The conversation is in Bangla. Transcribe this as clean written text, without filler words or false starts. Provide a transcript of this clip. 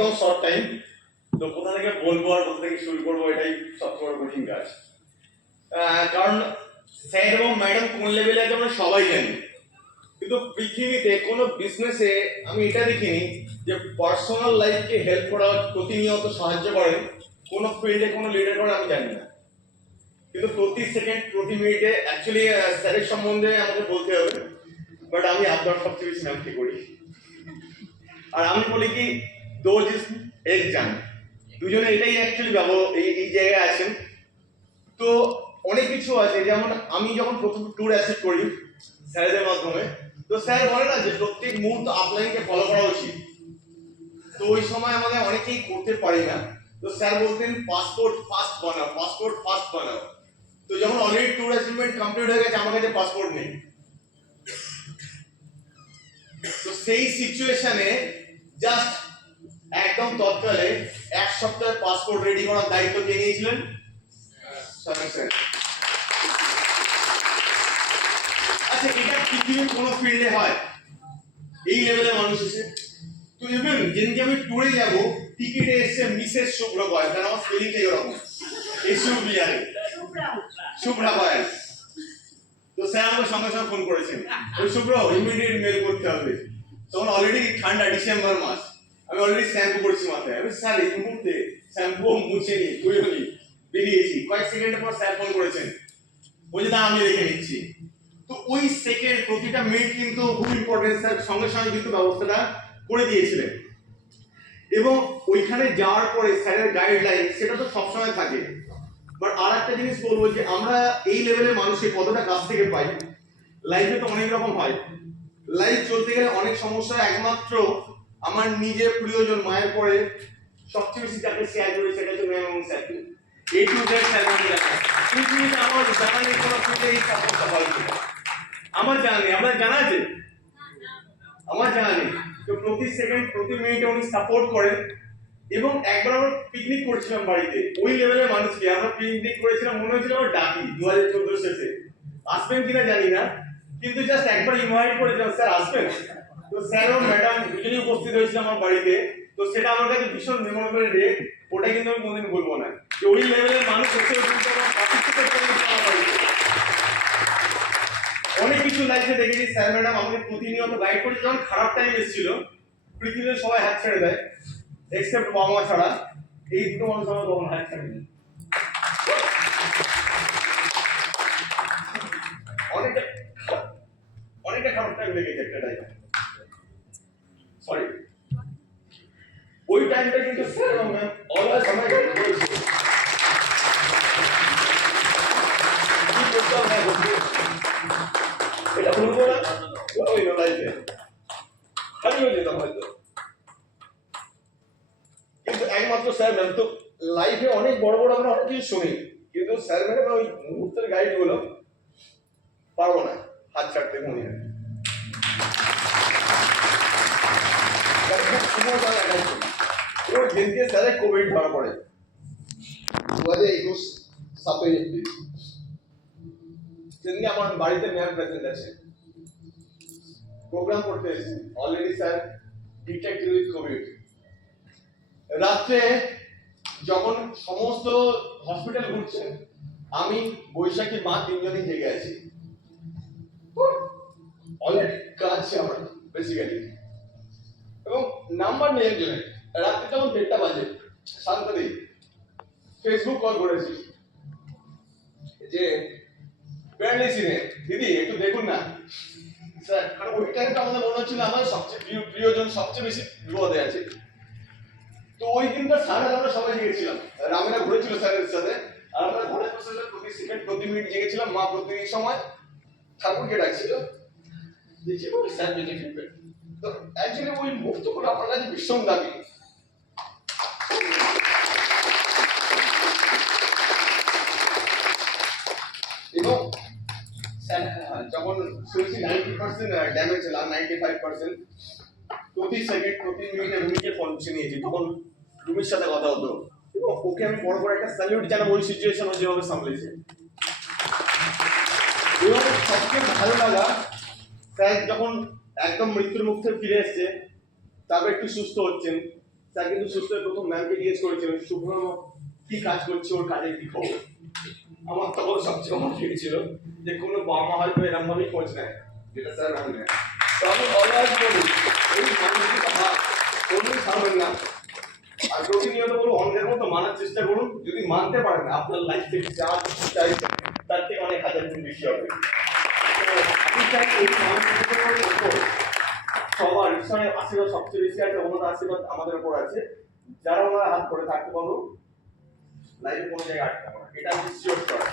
একদম শর্ট টাইম, তো কোথা থেকে বলবো আর কোথা থেকে শুরু করবো এটাই সবচেয়ে বড় কঠিন কাজ। কারণ স্যার এবং ম্যাডাম কোন লেভেলে আছে আমরা সবাই জানি, কিন্তু পৃথিবীতে কোনো বিজনেসে আমি এটা দেখিনি যে পার্সোনাল লাইফকে হেল্প করা প্রতিনিয়ত সাহায্য করেন কোনো ফিল্ডে কোনো লিডার করে আমি জানি না। কিন্তু প্রতি সেকেন্ড প্রতি মিনিটে অ্যাকচুয়ালি স্যারের সম্বন্ধে আমাকে বলতে হবে, বাট আমি আপনার সবচেয়ে বেশি নামটি করি। আর আমি বলি কি দোজ ইজ এক্সাম, দুজনে এটাই অ্যাকচুয়ালি এই জায়গায় আছেন। তো অনেক কিছু আছে, যেমন আমি যখন প্রথম ট্যুর অ্যাসিস্ট করি স্যারেদের মাধ্যমে, তো স্যার বলে না যে প্রত্যেক মুহূর্ত আপলাইনকে ফলো করা উচিত। তো ওই সময় আমাদের অনেকেই করতে পারি না, তো স্যার বলতেন পাসপোর্ট ফাস্ট বানাও, পাসপোর্ট ফাস্ট বানাও। তো যখন অলরেডি ট্যুর অ্যাসাইনমেন্ট কমপ্লিট হয়ে গেছে, আমার কাছে পাসপোর্ট নেই। তো সেই সিচুয়েশনে জাস্ট একদম তৎকালে এক সপ্তাহে পাসপোর্ট রেডি করার দায়িত্ব কে নিয়েছিলেন? আচ্ছা, এটা পৃথিবীর কোন ফিল্ডে হয় এই লেভেলে মানুষ এসে? তো ইভেন যেদিনকে আমি ট্যুরে যাব, টিকিটে এসে মিসেস শুভ্র কয়, কারণ আমার স্পেলিংটাই ওরকম, শুভ্রা কয়। তো স্যার আমাকে সঙ্গে সঙ্গে ফোন করেছেন, ওই শুভ্র ইমিডিয়েট মেল করতে হবে। তখন অলরেডি ঠান্ডা ডিসেম্বর মাস, আমি অলরেডি শ্যাম্পু করছি মাথায়। আমি স্যার এই মুহূর্তে শ্যাম্পু মুছে নি, ধুয়ে বেরিয়েছি। কয়েক সেকেন্ডের পর স্যার ফোন করেছেন, বলছে তা আমি রেখে নিচ্ছি। তো ওই সেকেন্ড প্রতিটা মিনিট কিন্তু খুব ইম্পর্টেন্ট, স্যার সঙ্গে সঙ্গে কিন্তু ব্যবস্থাটা করে দিয়েছিলেন। এবং ওইখানে যাওয়ার পরে স্যারের গাইডলাইন সেটা তো সবসময় থাকে। বাট আর একটা জিনিস বলবো যে আমরা এই লেভেলের মানুষের কতটা কাছ থেকে পাই। লাইফে তো অনেক রকম হয়, লাইফ চলতে গেলে অনেক সমস্যা। একমাত্র আমার নিজের প্রিয়জন মায়ের পরে সবচেয়ে বেশি যাকে শেয়ার করি সেটা হচ্ছে ম্যাম এবং স্যার। এই টু জেড স্যার পৃথিবীতে আমার জানা নেই কোনো ফিল্ডে এই সাপোর্টটা হয় কিনা, আমার জানা নেই। আপনার জানা আছে? আমার জানা নেই। তো প্রতি সেকেন্ড প্রতি মিনিটে উনি সাপোর্ট করেন। এবং একবার আমরা পিকনিক করছিলাম বাড়িতে, ওই লেভেলের মানুষকে আমরা পিকনিক করেছিলাম, মনে হয়েছিল আমার ডাকি 2014 শেষে। আসবেন কিনা জানি না, কিন্তু জাস্ট একবার ইনভাইট করেছিলাম, স্যার আসবেন? তো স্যার ও ম্যাডাম দুজনেই উপস্থিত হয়েছিল আমার বাড়িতে। তো সেটা আমার কাছে ভীষণ মেমোরেবল ডে, ওটা কিন্তু আমি কোনোদিন বলবো না যে ওই লেভেলের মানুষ এসে অনেক কিছু লাইফে দেখেছি। স্যার ম্যাডাম আমাকে প্রতিনিয়ত গাইড করে। যখন খারাপ টাইম এসেছিল, পৃথিবীর সবাই হাত ছেড়ে দেয় এক্সেপ্ট বাবা মা ছাড়া, এই দুটো মানুষ আমার তখন হাত ছাড়েনি। অনেকটা খারাপ টাইম লেগেছে একটা টাইম, সরি। ওই টাইমটা কিন্তু স্যার এবং ম্যাম অলওয়েজ আমাকে গাইড করেছে। কি করতে হবে এটা বলবো না, ওই লাইফে হারিয়ে যেতাম হয়তো। কিন্তু একমাত্র স্যার ম্যাম, তো লাইফে অনেক বড় বড় আমরা অনেক কিছু শুনি, কিন্তু স্যার ম্যাম ওই মুহূর্তের গাইড গুলো পারবো না হাত ছাড়তে মনে হয়। যেদিকে স্যারের কোভিড ধরা পড়ে 2021 7 এপ্রিল, সেদিকে আমার বাড়িতে ম্যাম প্রেজেন্ট আছে, প্রোগ্রাম করতে এসেছি। Already sir detected with Covid. রাত্রে যখন সমস্ত হসপিটাল ঘুরছে, আমি বৈশাখী মা তিনজনই জেগে আছি। অলরেডি কাঁদছি আমরা বেসিক্যালি, এবং নাম্বার নেই একজনের। রাত্রে যখন 1:30 বাজে, শান্তি ফেসবুক কল করেছি যে প্যারালিসিনে দিদি একটু দেখুন না স্যার। কারণ ওই টাইমটা আমাদের মনে হচ্ছিল আমাদের সবচেয়ে প্রিয়জন সবচেয়ে বেশি বিপদে আছে। তো ওই দিনটা সারা আমরা সবাই জেগেছিলাম, রামেরা ঘুরেছিল স্যারের সাথে, আর আমরা ঘরে বসে প্রতি সেকেন্ড প্রতি মিনিট জেগেছিলাম। মা প্রতি সময় ঠাকুরকে ডাকছিল, দেখছি স্যার বেঁচে ফিরবেন। তো অ্যাকচুয়ালি ওই মুহূর্তগুলো আমার কাছে ভীষণ দাবি। এবং যখন শুনছি 90% ড্যামেজ হল, 95% প্রতি সেকেন্ড প্রতি মিনিটে রুমিকে ফোন নিয়েছি, তখন রুমির সাথে কথা হতো এবং ওকে আমি বড় বড় একটা স্যালিউট জানাবো ওই সিচুয়েশন ও যেভাবে সামলেছে। এবং সবচেয়ে ভালো লাগা স্যার যখন একদম মৃত্যুর মুখ থেকে ফিরে এসছে, তারপর একটু সুস্থ হচ্ছেন, স্যার কিন্তু সুস্থ হয়ে প্রথম ম্যামকে জিজ্ঞেস করেছিলেন শুভ্র কি কাজ করছে, ওর কাজের কি খবর। আমার তখন সবচেয়ে অবাক লেগেছিল যে কোনো বাবা মা হয়তো এরকম ভাবেই খোঁজ নেয়, যেটা স্যার ম্যাম নেয়। তো আমি অলওয়েজ বলি এই মানুষের কথা কোনোদিন ছাড়বেন না, আর প্রতিনিয়ত বলবো অন্যের মতো মানার চেষ্টা করুন। যদি মানতে পারেন আপনার লাইফ থেকে যা কিছু চাইছেন তার থেকে অনেক হাজার গুণ বেশি হবে। তো আমি চাই এই মানুষগুলোর উপর সবার ঈশ্বরের আশীর্বাদ সবচেয়ে বেশি আছে, ওনার আশীর্বাদ আমাদের উপর আছে। যারা ওনার হাত ধরে থাকতে পারবো লাইফে কোনো জায়গায় আটকে পাবো না, এটা আমি শিওর করি।